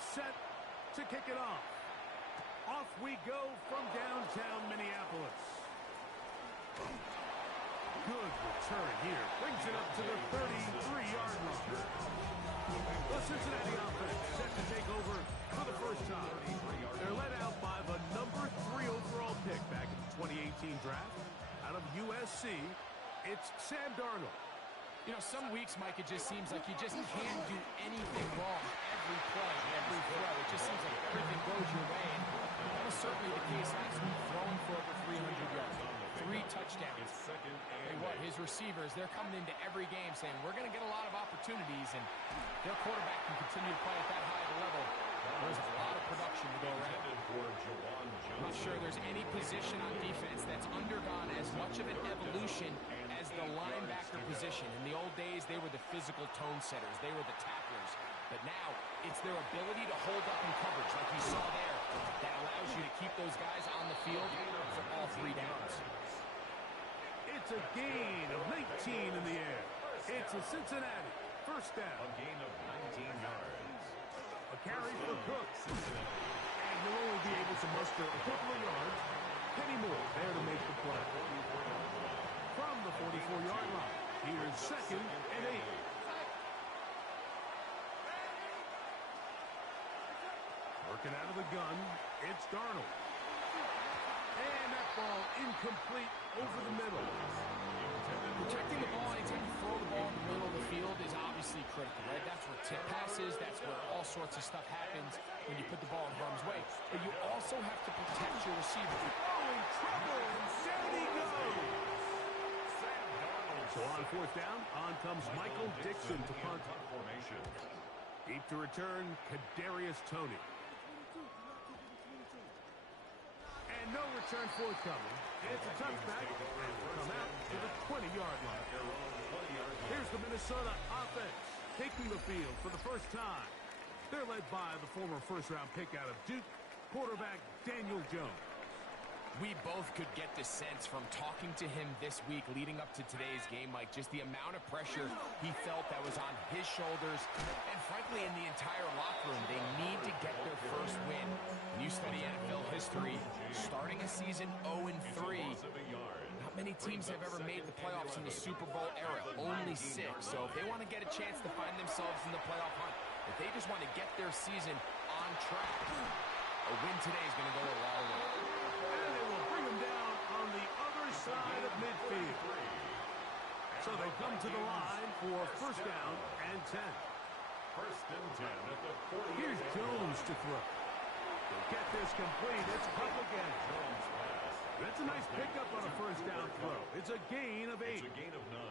set to kick it off. Off we go from downtown Minneapolis. Good return here. Brings it up to the 33-yard line. The Cincinnati offense set to take over for the first time. They're led out by the number 3 overall pick back in the 2018 draft. Out of USC, it's Sam Darnold. You know, some weeks, Mike, it just seems like you just can't do anything wrong every play, every throw. It just seems like everything goes your way. And that was certainly the case last week, throwing for over 300 yards. 3 touchdowns. Hey, what, his receivers, they're coming into every game saying, we're going to get a lot of opportunities, and their quarterback can continue to play at that high of a level. There's a lot of production to go around. I'm not sure there's any position on defense that's undergone as much of an evolution as the linebacker position. In the old days, they were the physical tone setters. They were the tacklers. But now, it's their ability to hold up in coverage, like you saw there, that allows you to keep those guys on the field for all 3 downs. It's a gain of 19 in the air. It's a Cincinnati first down. A gain of 19 yards. A carry for Cooks. And he'll only be able to muster a couple of yards. Kenny Moore there to make the play. From the 44-yard line, here's 2nd and 8. Working out of the gun, it's Darnold. And that ball incomplete over the middle. Protecting the ball anytime you throw the ball in the middle of the field is obviously critical, right? That's where tip passes, that's where all sorts of stuff happens when you put the ball in harm's way. But you also have to protect your receiver. Oh, in trouble, and down he goes. So on 4th down, on comes Michael Dixon to punt. Deep to return, Kadarius Toney. And no return forthcoming. It's a touchback, and will come out to the 20-yard line. Here's the Minnesota offense taking the field for the first time. They're led by the former first-round pick out of Duke, quarterback Daniel Jones. We both could get the sense from talking to him this week leading up to today's game, Mike, just the amount of pressure he felt that was on his shoulders. And frankly, in the entire locker room, they need to get their first win. When you study NFL history, starting a season 0-3, not many teams have ever made the playoffs in the Super Bowl era, only 6. So if they want to get a chance to find themselves in the playoff hunt, if they just want to get their season on track, a win today is going to go a long way. And they will bring him down on the other side of midfield. So they come to the line for first down and 10. First and 10 at the 40. Here's Jones to throw. They'll get this complete. It's Cup again. That's a nice pickup on a first down throw. It's a gain of 8. It's a gain of 9.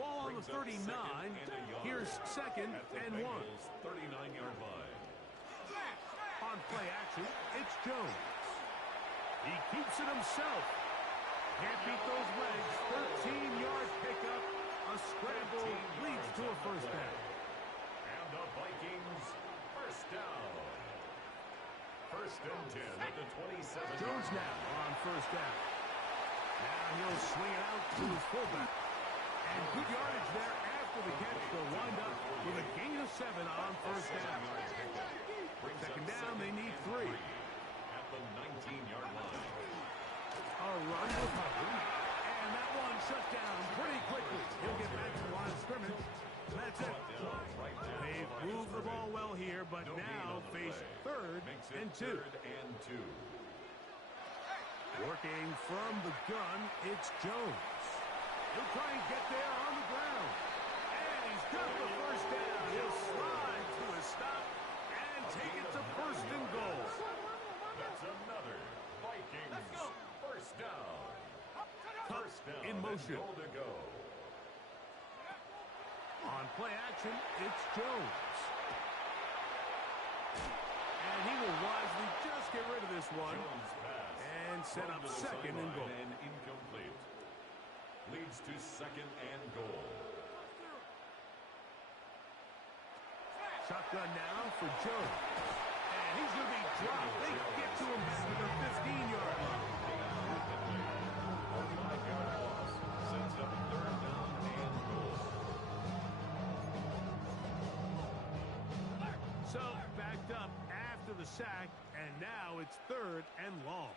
Ball on the 39. Here's 2nd and 1. 39-yard line. On play action, it's Jones. He keeps it himself. Can't beat those legs. 13-yard pickup. A scramble leads to a first down. And the Vikings first down. First and 10 at the 27. Jones now on first down. Now he'll swing it out to his fullback. And good yardage there after the catch. They'll wind up with a gain of 7 on first down. Second down, they need 3. At the 19-yard line. A run with Hubbard. And that one shut down pretty quickly. He'll get back to the line of scrimmage. And that's it. They've moved the ball well here, but now face 3rd and 2. Working from the gun, it's Jones. He'll try and get there on the ground. And he's got the first down. He'll slide to a stop and take it to first and goal. That's another Vikings first down. First down in motion. Goal to go. On play action, it's Jones. And he will wisely just get rid of this one and set up 2nd and goal. And incomplete. Leads to 2nd and goal. Shotgun now for Jones. And he's going to be dropped. They get to him back to the 15-yard line. A 5-yard loss sets up 3rd down and goal. So backed up after the sack, and now it's 3rd and long.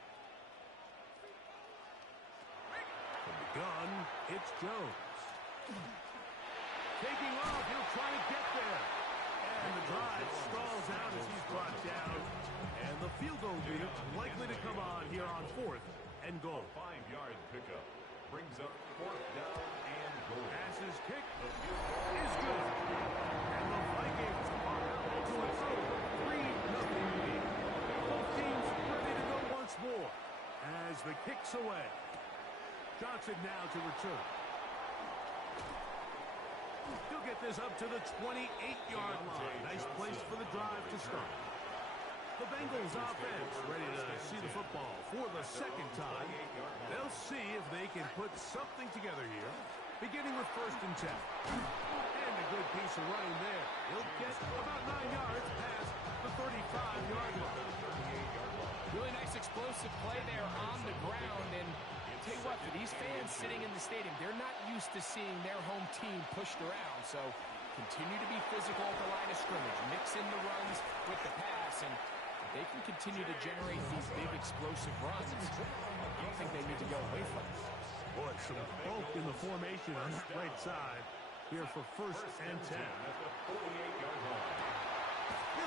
From the gun, it's Jones. Taking off, he'll try to get there. And the drive stalls out as he's brought down. And the field goal unit likely to come on here on 4th and goal. 5-yard pickup brings up 4th down and goal. Passes kick is good. And the Vikings are out to a total 3-0 lead. Both teams ready to go once more as the kick's away. Johnson now to return. He'll get this up to the 28-yard line. Nice place for the drive to start. The Bengals offense ready to see the football for the 2nd time. They'll see if they can put something together here, beginning with 1st and 10. And a good piece of running there. He'll get about 9 yards past the 35-yard line. Really nice explosive play there on the ground. And I'll tell you what, for these fans sitting in the stadium, they're not used to seeing their home team pushed around. So continue to be physical at the line of scrimmage. Mix in the runs with the pass. And they can continue to generate these big explosive runs. I don't think they need to go away from it. Boy, some bulk in the formation on that right side here for 1st and 10. He'll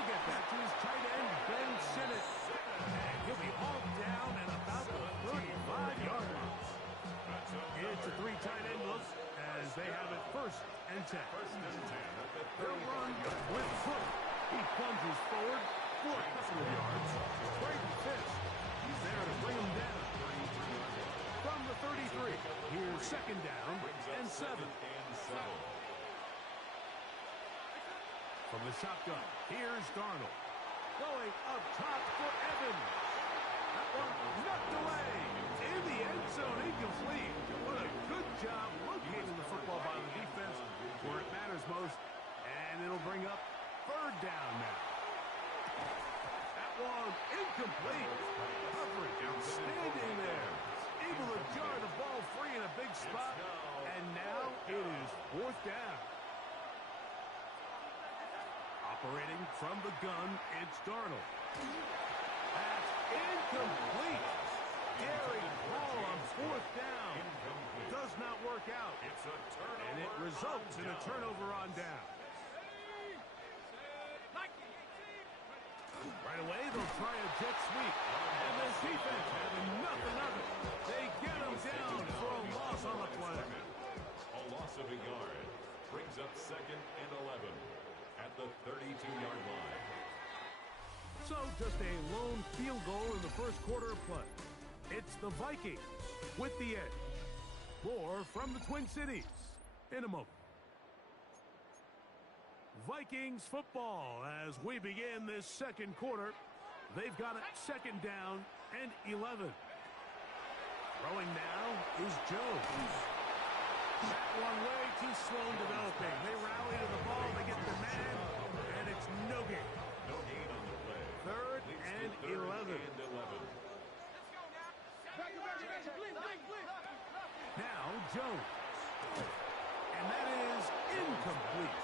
get that to his tight end, Ben Sinnott. And he'll be all down at about the 35-yard line. It's a 3 tight end look as they have it 1st and 10. They'll run with Cook. He plunges forward for a couple of yards. Brady Fisk, he's there to bring him down. From the 33, here's 2nd down and 7. From the shotgun, here's Darnold. Going up top for Evans. That one knocked away. In the end zone, incomplete. What a good job locating the football by the defense where it matters most. And it'll bring up 3rd down now. That one incomplete. Coverage outstanding there. Able to jar the ball free in a big spot. And now it is 4th down. Operating from the gun, it's Darnold. That's incomplete. Gary Hall on 4th down. Does not work out. And it results in a turnover on down. Right away, they'll try a jet sweep. And this defense having nothing of it. They get him down for a loss on the play. A loss of a yard brings up 2nd and 11 at the 32-yard line. So just a lone field goal in the 1st quarter of play. It's the Vikings with the edge. More from the Twin Cities in a moment. Vikings football as we begin this 2nd quarter. They've got it 2nd down and 11. Throwing now is Jones. That one way too slow in developing. They rally to the ball, they get the man, and it's no gain. No gain on the play. 3rd and 11. Now Jones. And that is incomplete.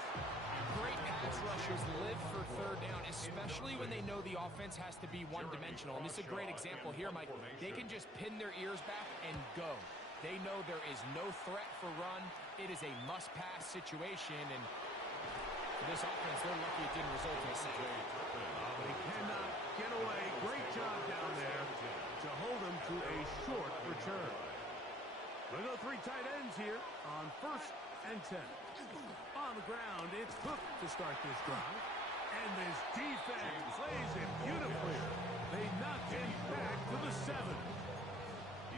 Great pass rushers live for 3rd down, especially when they know the offense has to be one-dimensional. And this is a great example here, Mike. They can just pin their ears back and go. They know there is no threat for run. It is a must-pass situation, and for this offense, they're lucky it didn't result in a sack. They cannot get away. Great job down there to hold them to a short return. We'll go 3 tight ends here on 1st and 10. On the ground, it's Cook to start this drive. And this defense plays it beautifully. They knocked him back to the 7.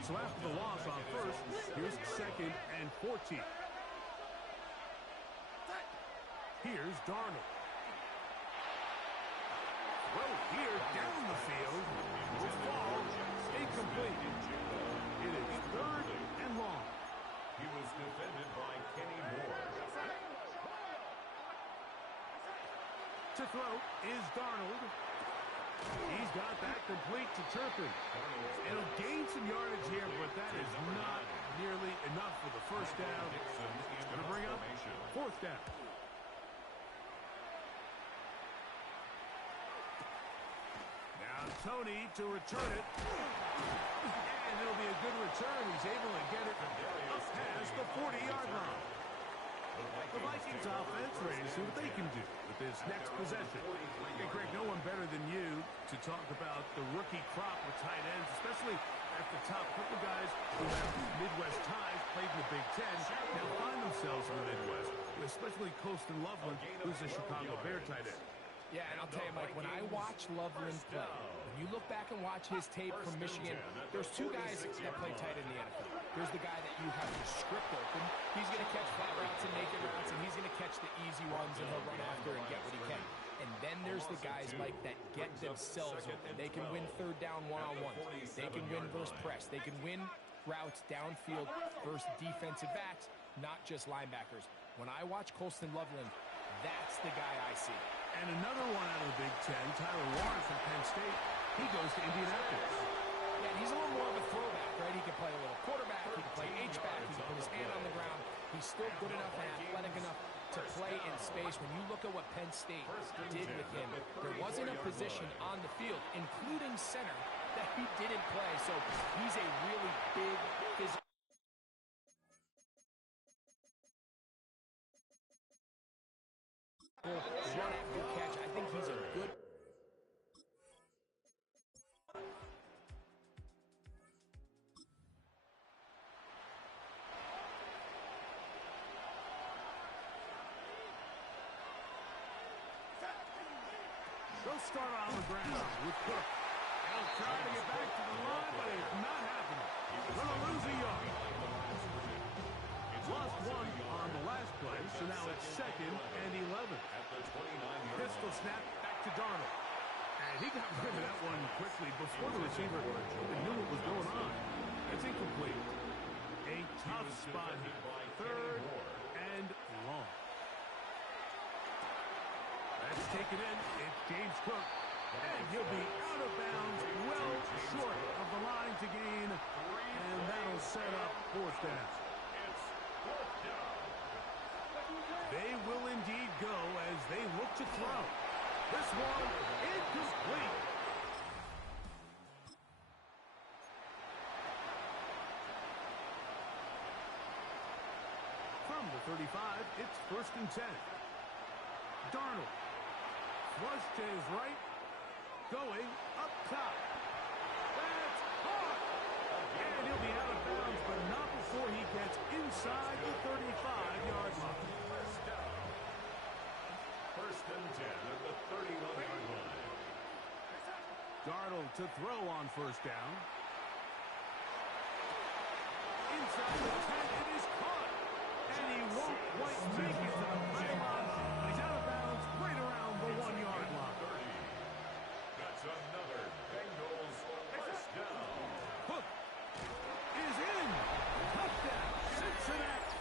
So after the loss on 1st, here's 2nd and 14. Here's Darnold. Throw here down the field. Will fall. Incomplete. It is 3rd and long. He was defended by Kenny Moore. To throw is Darnold. He's got that complete to Turpin. It'll gain some yardage here, but that is not nearly enough for the 1st down. It's going to bring up 4th down. Tony to return it. And it'll be a good return. He's able to get it up past the 40-yard line. The Vikings offense ready to see what they can do with this next possession. Hey, Greg, no one better than you to talk about the rookie crop with tight ends, especially at the top. A couple guys who have Midwest ties, played in the Big Ten, now find themselves in the Midwest, especially Colston Loveland, who's a Chicago Bear tight end. Yeah, and I'll tell you, Mike, when I watch Loveland play, when you look back and watch his tape from Michigan, there's two guys that play tight in the NFL. There's the guy that you have to script open. He's going to catch flat routes and naked routes, and he's going to catch the easy ones, and he'll run after and get what he can. And then there's the guys, Mike, that get themselves open. They can win third down one-on-one. They can win versus press. They can win routes downfield versus defensive backs, not just linebackers. When I watch Colston Loveland, that's the guy I see. And another one out of the Big Ten, Tyler Warren from Penn State. He goes to Indianapolis. Yeah, he's a little more of a throwback, right? He can play a little quarterback. He can play H-back. He can put his hand on the ground. He's still good enough and athletic enough to play in space. When you look at what Penn State did with him, there wasn't a position on the field, including center, that he didn't play. So he's a really big physical. Run after catch. I think he's a good. They'll start on the ground with Cook. They'll try to get back to the line, but it's not happening. Gonna lose a yard. Lost one on the last play, so now it's 2nd and 11. Pistol snap back to Darnold. And he got rid of that one quickly before the receiver even knew what was going on. It's incomplete. A tough spot. 3rd and long. Let's take it in. It's James Cook. And he'll be out of bounds, well short of the line to gain. And that'll set up 4th down. They will indeed go as they look to throw. This one incomplete. From the 35, it's 1st and 10. Darnold. Flush to his right. Going up top. That's caught. And he'll be out of bounds, but not before he gets inside the 35-yard line. 1st and 10 at the 31-yard line. Darnold to throw on 1st down. Inside the 10, it is caught. And he won't quite make it to the pylon. He's out of bounds right around the 1-yard line. That's another Bengals 1st down. Hook is in. Touchdown, Cincinnati.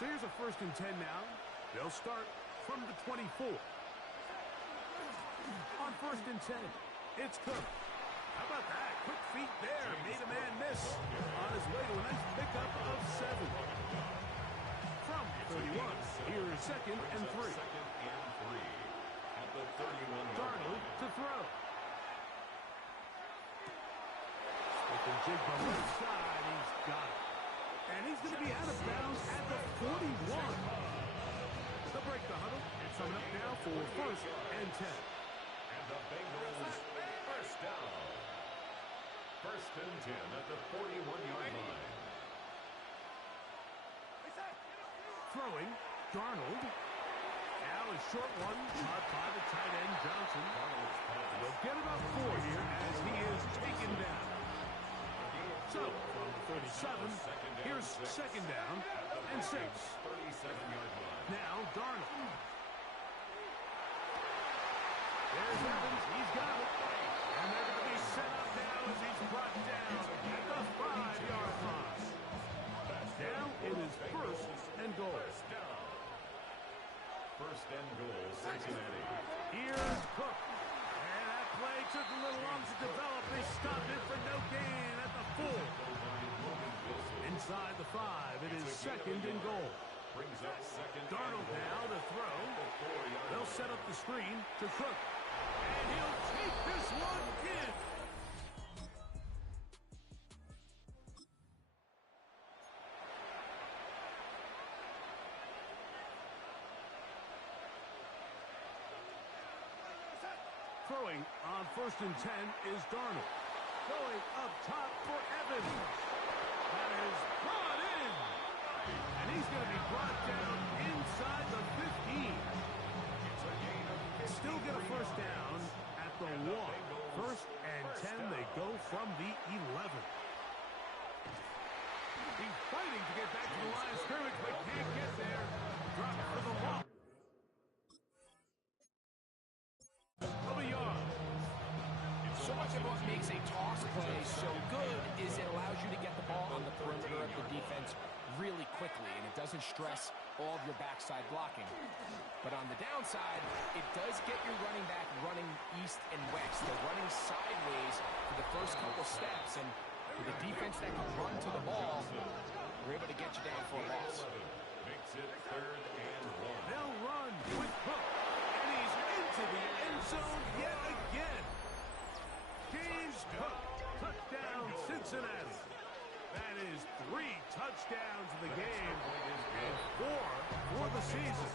So here's a 1st and 10 now. They'll start from the 24. On 1st and 10, it's Cook. How about that? Quick feet there. Made a man miss. On his way to a nice pickup of 7. From 31, here is 2nd and 3. 2nd and 3 at the 31. Darnold to throw. With the jig from left side, he's got it. And he's going to be out of bounds at the 41. They'll break the huddle. It's coming up now for 1st and 10. And the Bengals 1st down. 1st and 10 at the 41-yard line. Throwing, Darnold. Now a short one, caught by the tight end, Johnson. They'll get about 4 here as he is taken down. So, from the 37, here's 2nd down and 6. 37-yard line. Now, Darnold. There's Evans. He's got it. And they're going to be set up now as he's brought down at the 5-yard line. Now it is 1st and goal. 1st and goal, Cincinnati. Here's Cook. And that play took a little long to develop. They stopped it for no gain at the full. Inside the 5, it is second and goal. Brings up second. Darnold now to throw. They'll set up the screen to Cook. And he'll take this one in. Throwing on 1st and 10 is Darnold. Going up top for Evans. That is brought in. And he's going to be brought down inside the 15. Still get a first down at the 1. 1st and 10, they go from the 11. He's fighting to get back to the line of scrimmage, but can't get there. Drop for the loss of a yard. So much of what makes a toss play so good is it allows you to get the ball on the perimeter of the defense really quickly, and it doesn't stress all of your backside blocking. But on the downside, it does get your running back running east and west. They're running sideways for the first couple steps, and with a defense that can run to the ball, we're able to get you down for a loss. Makes it 3rd and 1. They'll run with Cook, and he's into the end zone yet again. James Cook, touchdown Cincinnati. That is 3 touchdowns in the game and 4 for the season.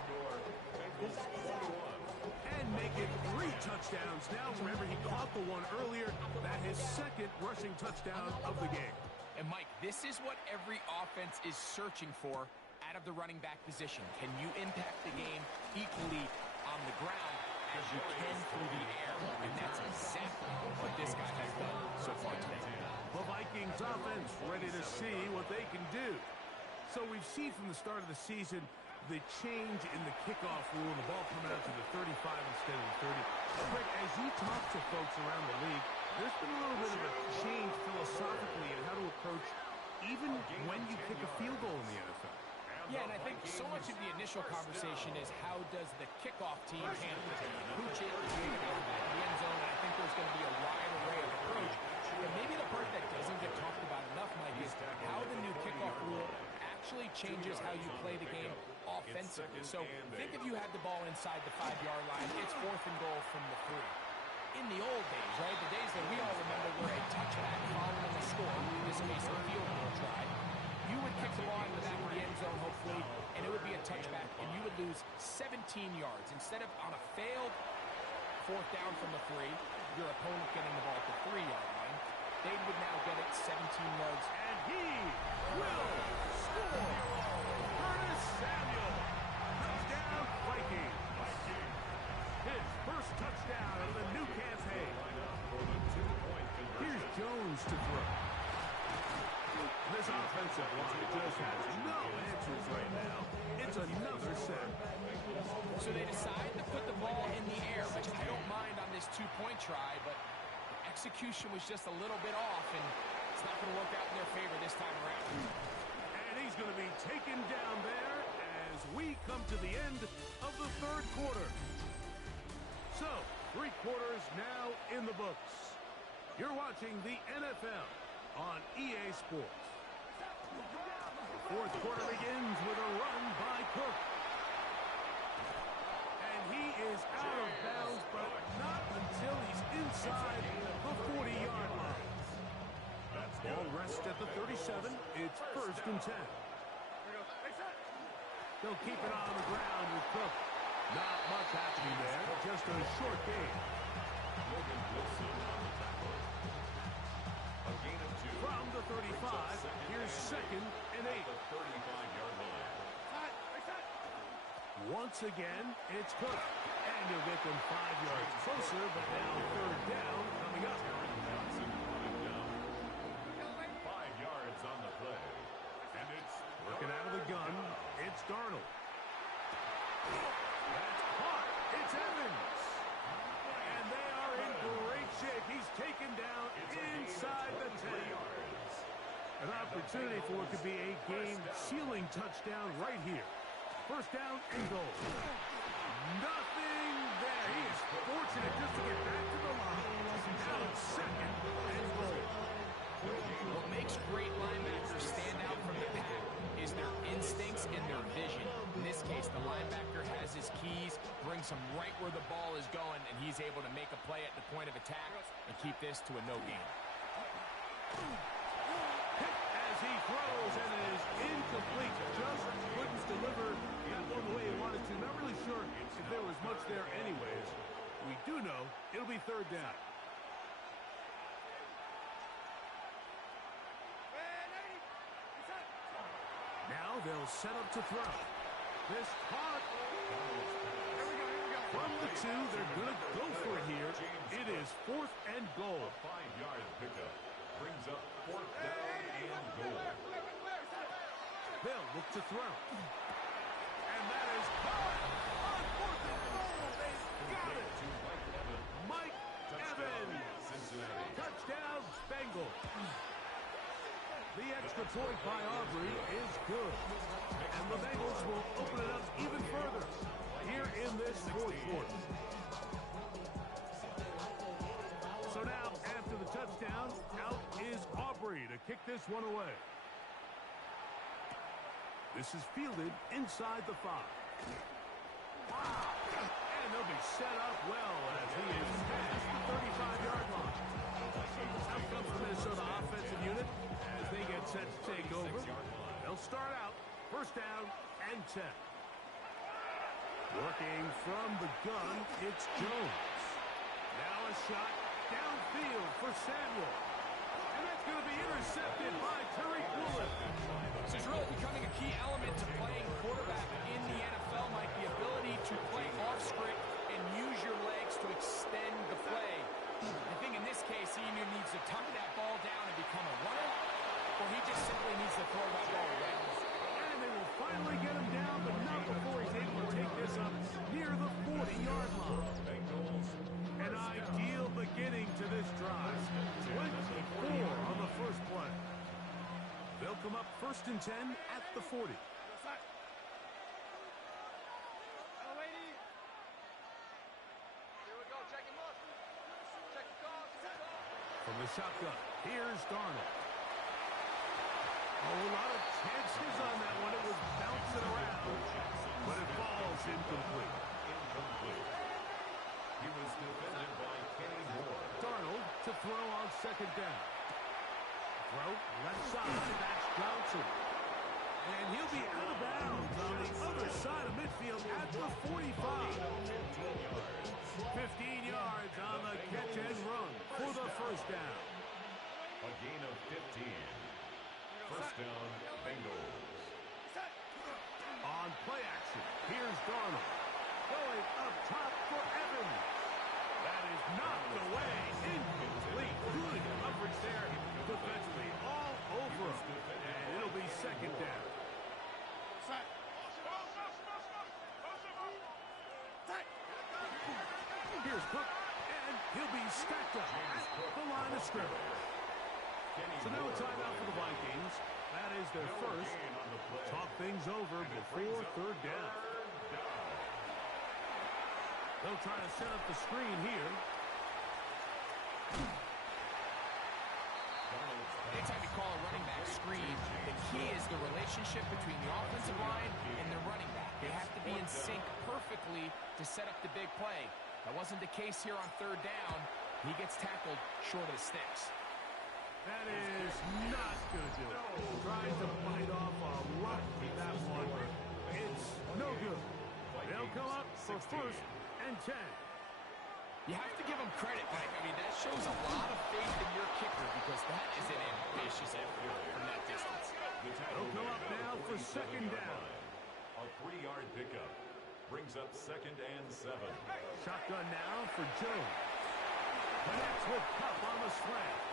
And make it 3 touchdowns now. Remember, he caught the one earlier. That his 2nd rushing touchdown of the game. And Mike, this is what every offense is searching for out of the running back position. Can you impact the game equally on the ground as you can through the air? And that's exactly what this guy has done so far today. The Vikings offense ready to see what they can do. So we've seen from the start of the season the change in the kickoff rule, the ball coming out to the 35 instead of the 30. Greg, as you talk to folks around the league, there's been a little bit of a change philosophically in how to approach even when you kick a field goal in the NFL. Yeah, and I think so much of the initial conversation is how does the kickoff team handle it? Who chases it out back in the end zone? And I think there's going to be a wide array of approach. And maybe the part that doesn't get talked about enough, Mike, is how the new kickoff rule actually changes how you play the game offensively. So think if you had the ball inside the 5-yard line, it's 4th and goal from the 3. In the old days, right, the days that we all remember were a touchback following a score, in this case a field goal try, you would kick the ball in the back of the end zone, hopefully, and it would be a touchback, and you would lose 17 yards. Instead of on a failed 4th down from the 3, your opponent getting the ball at the 3-yard line, they would now get it 17 yards. And he will score! Curtis Samuel! Touchdown, Vikings! His first touchdown of the new campaign. Here's Jones to throw. This offensive line just has no answers right now. It's another set. So they decide to put the ball in the air, which I don't mind on this 2-point try, but execution was just a little bit off, and it's not going to work out in their favor this time around. And he's going to be taken down there as we come to the end of the 3rd quarter. So, 3 quarters now in the books. You're watching the NFL on EA Sports. The 4th quarter begins with a run by Cook. And he is out of bounds, but not until he's inside the 40-yard line. Ball rests at the 37. It's 1st and 10. They'll keep it on the ground with Cook. Not much happening there. Just a short game. From the 35, here's 2nd and 8. Once again, it's Cook. And he'll get them 5 yards closer, but now 3rd down coming up. 5 yards on the play. And it's working out of the gun. It's Darnold. That's caught. It's Evans. And they are in great shape. He's taken down inside the 10. An opportunity for what could be a game-sealing touchdown right here. 1st down and goal. Nothing there. He is fortunate just to get back to the line. Now it's 2nd and goal. What makes great linebackers stand him right where the ball is going, and he's able to make a play at the point of attack and keep this to a no gain. As he throws, and it is incomplete. Just couldn't deliver that one the way he wanted to. Not really sure if there was much there anyways. We do know it'll be third down. Now they'll set up to throw. This caught. From the 2, they're going to go for it here. It is 4th and goal. A 5-yard pickup brings up 4th down and goal. They'll look to throw. And that is caught on 4th and goal. They got it. Mike Evans. Cincinnati. Touchdown, Bengals. The extra point by Aubrey is good. And the Bengals will open it up even further here in this 4th quarter. So now, after the touchdown, out is Aubrey to kick this one away. This is fielded inside the 5. And they'll be set up well as he is past the 35-yard line. Out comes the Minnesota offensive unit as they get set to take over. They'll start out 1st down and 10. Working from the gun, it's Jones. Now a shot downfield for Samuel. And that's going to be intercepted by Tariq Woolen. This is really becoming a key element to playing quarterback in the NFL, Mike. The ability to play off script and use your legs to extend the play. I think in this case, he either needs to tuck that ball down and become a runner, or he just simply needs to throw that ball away. And they will finally get him down, but not before he's able to take this up near the 40-yard line. An ideal beginning to this drive. 24 on the first play. They'll come up 1st and 10 at the 40. From the shotgun, here's Darnold. A lot of chances on that one. It was bouncing around, but it falls incomplete. He was defended by Kenny Moore. Darnold to throw on 2nd down. Throw left side, that's Johnson. And he'll be out of bounds on the other side of midfield at the 45. 15 yards on the catch and run for the 1st down. A gain of 15. 1st down, Bengals. On play action, here's Darnold. Going up top for Evans. That is knocked away. Incomplete. Good coverage there. Defensively all over him. And it'll be 2nd down. Here's Cook, and he'll be stacked up at the line of scrimmage. So now a timeout for the Vikings. That is their first. Talk things over before 3rd down. They'll try to set up the screen here. Anytime you call a running back screen, the key is the relationship between the offensive line and the running back. They have to be in sync perfectly to set up the big play. That wasn't the case here on 3rd down. He gets tackled short of the sticks. That is not going to do it. Trying to bite off a lot with that one. It's no good. They'll come up for 1st and 10. You have to give him credit, Mike. I mean, that shows a lot of faith in your kicker because that is an ambitious effort from that distance. They'll come up now for 2nd down. A 3-yard pickup brings up 2nd and 7. Shotgun now for Jones. Connects with Cup on the slant.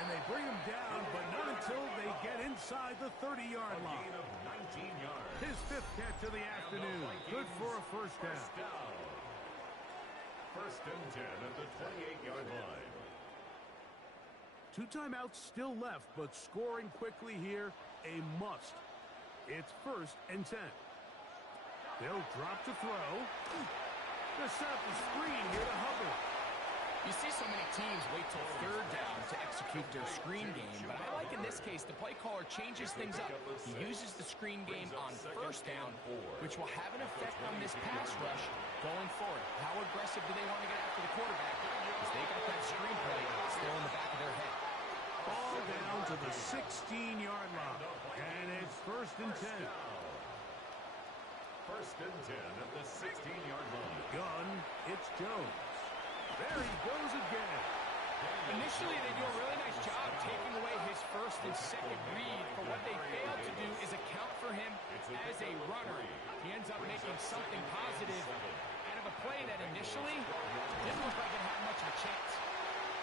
And they bring him down, but not until they get inside the 30-yard line. Gain of 19 yards. His 5th catch of the afternoon. Good for a 1st down. 1st and 10 at the 28-yard line. 2 timeouts still left, but scoring quickly here, a must. It's 1st and 10. They'll drop to throw. They'll set up the screen here to Hubbard. You see so many teams wait till 3rd down to execute tweak their screen game, but I like in this case the play caller changes things up. He uses the screen game on first down, which will have an effect on this pass rush going forward. How aggressive do they want to get after the quarterback? Because they got that screen play still in the back of their head. Ball down to the 16-yard line, and it's 1st and 10. 1st and 10 at the 16-yard line. Gun, it's Jones. There he goes again. Initially, they do a really nice job taking away his first and second read, but what they failed to do is account for him as a runner. He ends up making something positive out of a play that initially didn't look like it had much of a chance.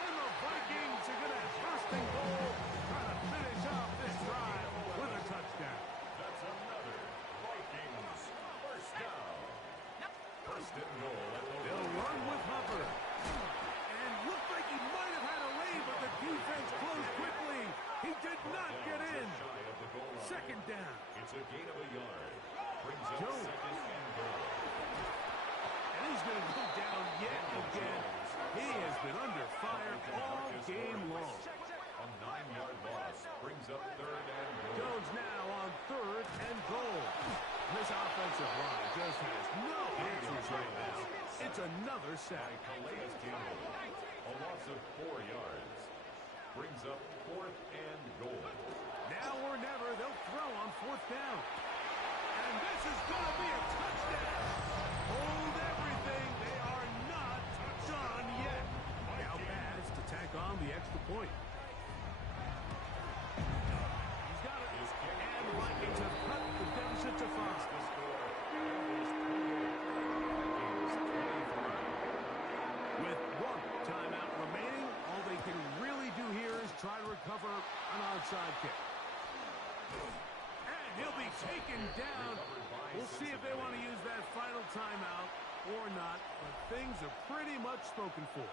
And the Vikings are going to have 1st and goal, trying to finish off this drive with a touchdown. That's another Vikings 1st down. 1st and goal at the They'll run with Hubbard. And looked like he might have had a lead, but the defense closed quickly. He did not get in. 2nd down. It's a gain of a yard. Brings up Jones. 2nd and goal. And he's going to go down yet again. He has been under fire all game long. A 9-yard loss brings up 3rd and goal. Jones now on 3rd and goal. This offensive line just has no answers right now. It's another sack. Calais Campbell. A loss of 4 yards. Brings up 4th and goal. Now or never, they'll throw on 4th down. And this is going to be a touchdown. Hold everything. They are not touched on yet. Now pass to tack on the extra point. He's got it. And the Vikings have cut the deficit to 5. With 1 timeout remaining, all they can really do here is try to recover an onside kick. And he'll be taken down. We'll see if they want to use that final timeout or not, but things are pretty much spoken for.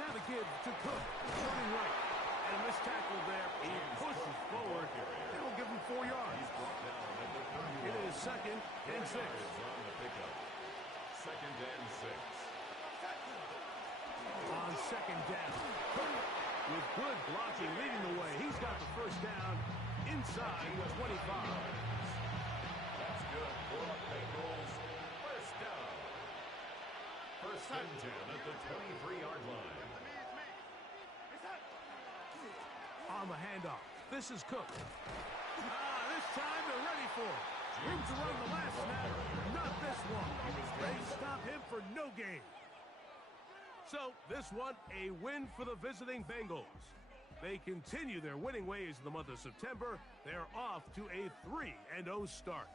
Now the give to Cook, running right. And this tackle there, he pushes forward. That'll give him 4 yards. It is 2nd and 6. On the pickup. 2nd and 6. On 2nd down, Cook with good blocking leading the way. He's got the 1st down inside the 25. That's good for the Bengals. 1st down. 1st and 10 at the 23-yard line. On the handoff, this is Cook. This time they're ready for him. Room to run the last snap, not this one. They stop him for no gain. So this one, a win for the visiting Bengals. They continue their winning ways in the month of September. They're off to a 3-0 start.